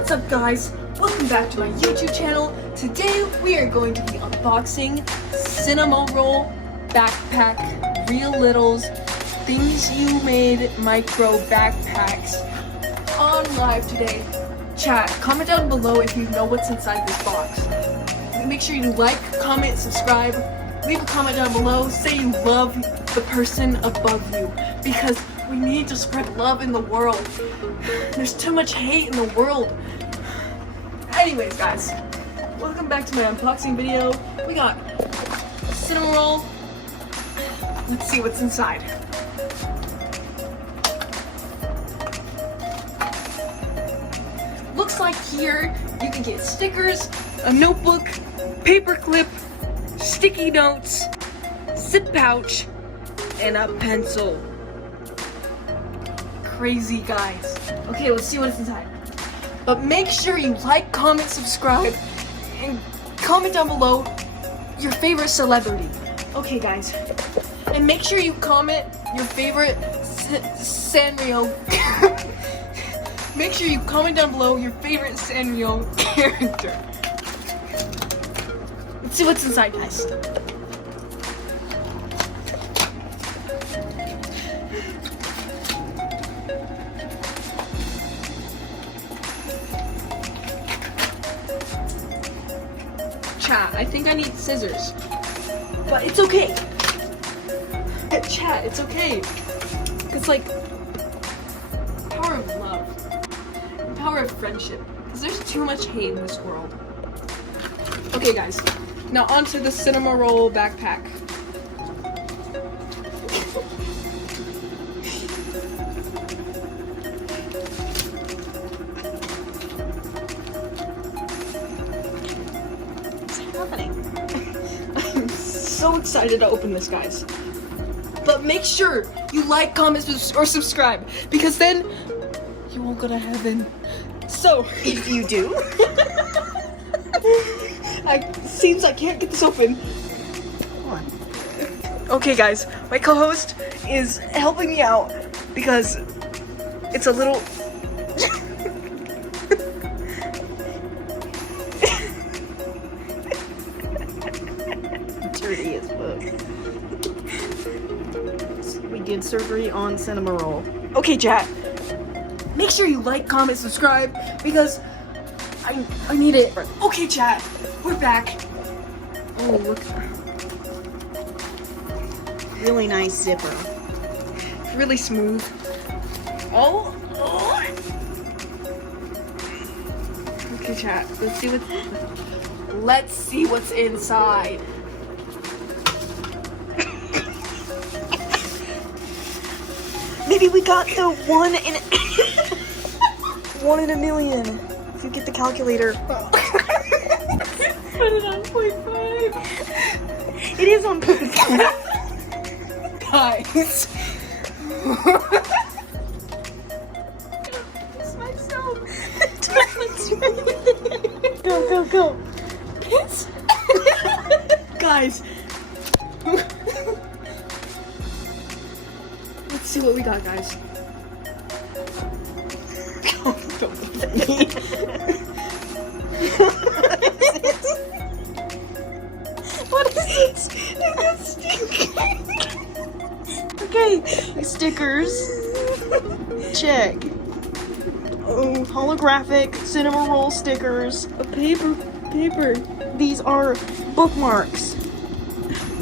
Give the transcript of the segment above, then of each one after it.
What's up, guys? Welcome back to my YouTube channel. Today we are going to be unboxing Cinamoroll backpack, real littles, things you made micro backpacks on live today. Chat, comment down below if you know what's inside this box. Make sure you like, comment, subscribe, leave a comment down below, say you love the person above you, because we need to spread love in the world. There's too much hate in the world. Anyways, guys, welcome back to my unboxing video. We got a Cinamoroll. Let's see what's inside. Looks like here you can get stickers, a notebook, paper clip, sticky notes, zip pouch, and a pencil. Crazy, guys. Okay, let's see what's inside. But make sure you like, comment, subscribe, and comment down below your favorite celebrity. Okay, guys. And make sure you comment your favorite Sanrio. Make sure you comment down below your favorite Sanrio character. Let's see what's inside, guys. Chat, I think I need scissors, but it's okay. Chat, it's okay. It's like power of love, and power of friendship. Because there's too much hate in this world. Okay, guys. Now onto the Cinamoroll backpack. I'm so excited to open this, guys. But make sure you like, comment, or subscribe, because then you won't go to heaven. So, if you do, seems I can't get this open. Come on. Okay, guys, my co-host is helping me out because it's a little. Dirty as fuck. We did surgery on Cinamoroll. Okay, chat. Make sure you like, comment, subscribe, because I need it. Okay, chat. We're back. Oh, look. Really nice zipper. Really smooth. Oh. Okay, chat. Let's see what's inside. Maybe we got the one in a million. If you get the calculator. Put it on 0.5. It is on 0.5. Guys. Piss myself. Go. Piss. Guys. Let's see what we got, guys. Don't look at me. What is it? It's okay, stickers. Check. Oh, holographic Cinamoroll stickers. A paper. These are bookmarks.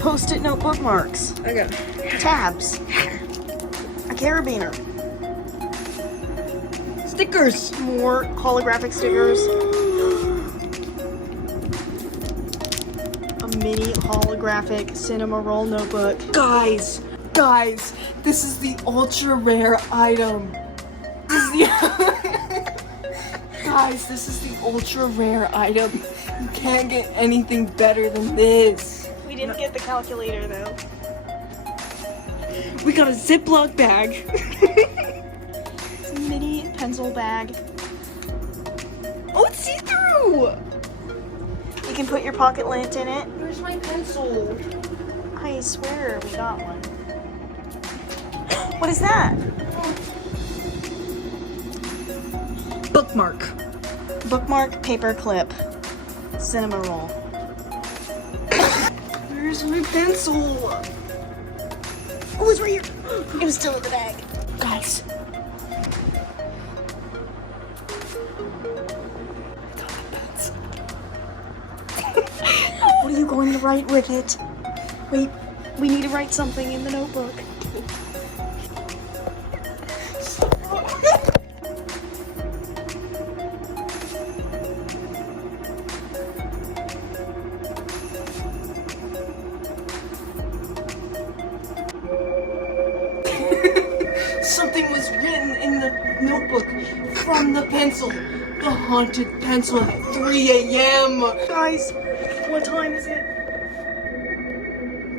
Post-it note bookmarks. Okay. Tabs. A carabiner. Stickers. More holographic stickers. A mini holographic Cinamoroll notebook. Guys, this is the ultra rare item. Guys, this is the ultra rare item. You can't get anything better than this. We didn't get the calculator though. We got a Ziploc bag. It's a mini pencil bag. Oh, it's see-through. You can put your pocket lint in it. Where's my pencil? I swear we got one. What is that? Bookmark. Bookmark, paperclip, Cinamoroll. Where's my pencil? Oh, it's right here. It was still in the bag. Guys. I got the pencil. What are you going to write with it? Wait, we need to write something in the notebook. Something was written in the notebook from the pencil. The haunted pencil at 3 a.m. Guys, what time is it?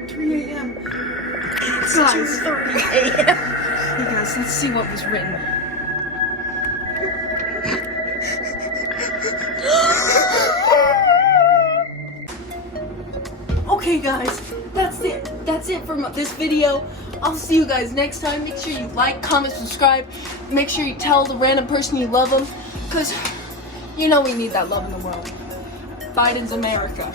3 a.m. It's Guys. 2:30 a.m. Hey guys, let's see what was written. Okay guys, that's it. That's it for this video. I'll see you guys next time. Make sure you like, comment, subscribe. Make sure you tell the random person you love them. Because you know we need that love in the world. Biden's America.